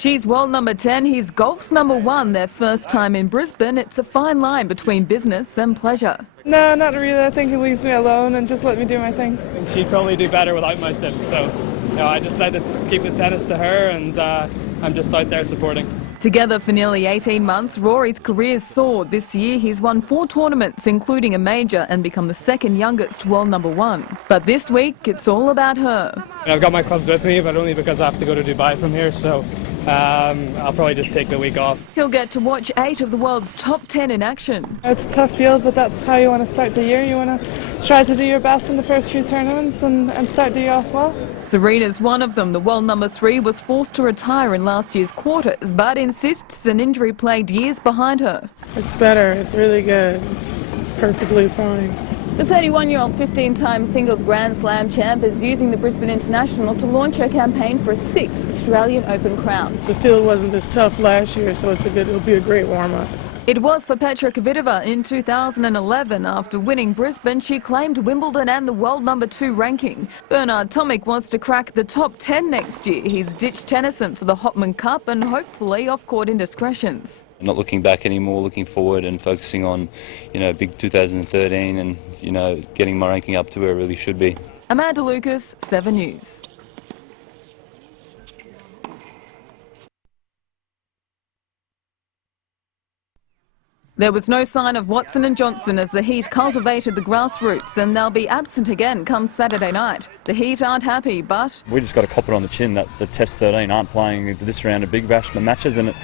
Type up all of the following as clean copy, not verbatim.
She's world number 10, he's golf's number 1. Their first time in Brisbane. It's a fine line between business and pleasure. No, not really. I think he leaves me alone and just let me do my thing. She'd probably do better without my tips, so I just like to keep the tennis to her, and I'm just out there supporting. Together for nearly 18 months, Rory's career's soared. This year he's won 4 tournaments, including a major, and become the second youngest world number 1. But this week, it's all about her. I've got my clubs with me, but only because I have to go to Dubai from here, so I'll probably just take the week off. He'll get to watch 8 of the world's top 10 in action. It's a tough field, but that's how you want to start the year. You want to try to do your best in the first few tournaments and start the year off well. Serena's one of them. The world number 3 was forced to retire in last year's quarters, but insists an injury-plagued year's behind her. It's better. It's really good. It's perfectly fine. The 31-year-old 15-time singles Grand Slam champ is using the Brisbane International to launch her campaign for a 6th Australian Open crown. The field wasn't this tough last year, so it'll be a great warm-up. It was for Petra Kvitova in 2011. After winning Brisbane, she claimed Wimbledon and the world number 2 ranking. Bernard Tomic wants to crack the top 10 next year. He's ditched Tennyson for the Hopman Cup and hopefully off-court indiscretions. Not looking back anymore, looking forward and focusing on, big 2013 and, getting my ranking up to where it really should be. Amanda Lucas, 7 News. There was no sign of Watson and Johnson as the Heat cultivated the grassroots, and they'll be absent again come Saturday night. The Heat aren't happy, but we just got to cop it on the chin that the Test 13 aren't playing this round of Big Bash matches, and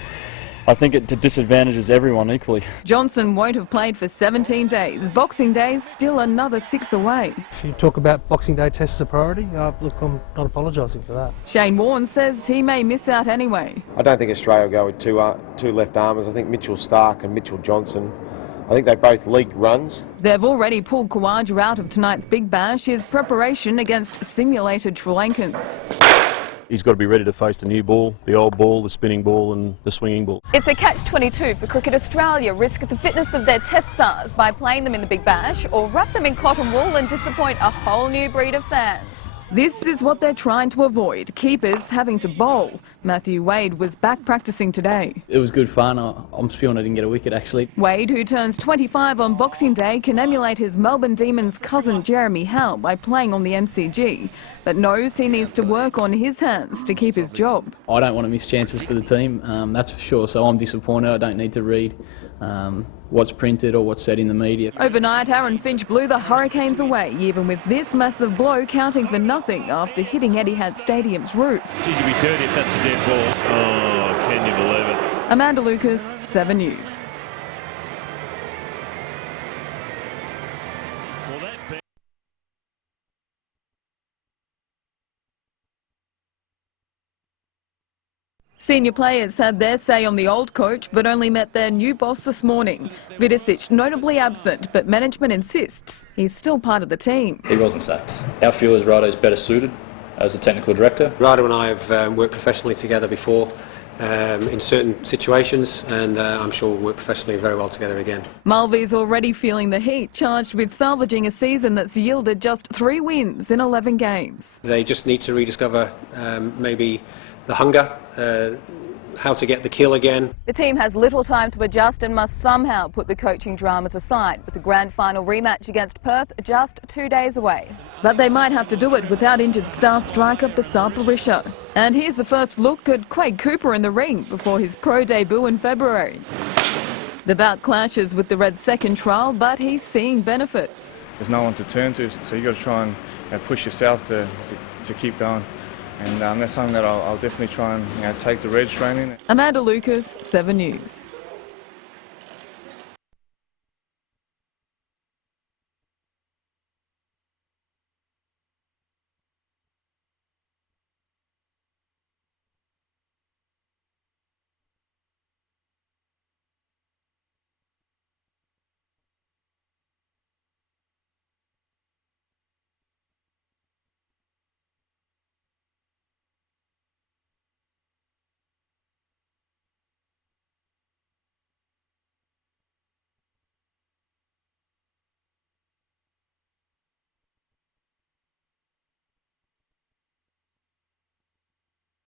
I think it disadvantages everyone equally. Johnson won't have played for 17 days. Boxing Day's still another 6 away. If you talk about Boxing Day tests as a priority, look, I'm not apologising for that. Shane Warne says he may miss out anyway. I don't think Australia will go with two left armers. I think Mitchell Starc and Mitchell Johnson, I think they both league runs. They've already pulled Khawaja out of tonight's Big Bash as preparation against simulated Sri Lankans. He's got to be ready to face the new ball, the old ball, the spinning ball and the swinging ball. It's a catch-22 for Cricket Australia. Risk the fitness of their test stars by playing them in the Big Bash, or wrap them in cotton wool and disappoint a whole new breed of fans. This is what they're trying to avoid, keepers having to bowl. Matthew Wade was back practicing today. It was good fun. I'm spewing I didn't get a wicket actually. Wade, who turns 25 on Boxing Day, can emulate his Melbourne Demons cousin Jeremy Howe by playing on the MCG, but knows he needs to work on his hands to keep his job. I don't want to miss chances for the team, that's for sure, so I'm disappointed. I don't need to read what's printed or what's said in the media. Overnight, Aaron Finch blew the Hurricanes away, even with this massive blow counting for nothing after hitting Etihad Stadium's roof. Geez, you'd be dirty if that's a dead ball. Oh, can you believe it? Amanda Lucas, 7 News. Senior players had their say on the old coach, but only met their new boss this morning. Vidicic notably absent, but management insists he's still part of the team. He wasn't sacked. Our feel is Rido's better suited as a technical director. Rido and I have worked professionally together before in certain situations, and I'm sure we'll work professionally very well together again. Mulvey's already feeling the heat, charged with salvaging a season that's yielded just 3 wins in 11 games. They just need to rediscover maybe the hunger, how to get the kill again. The team has little time to adjust and must somehow put the coaching dramas aside, with the grand final rematch against Perth just 2 days away. But they might have to do it without injured star striker Basar Parisha. And here's the first look at Quade Cooper in the ring before his pro debut in February. The bout clashes with the Red's second trial, but he's seeing benefits. There's no one to turn to, so you've got to try and push yourself to keep going. And that's something that I'll definitely try and take to Red's training. Amanda Lucas, 7 News.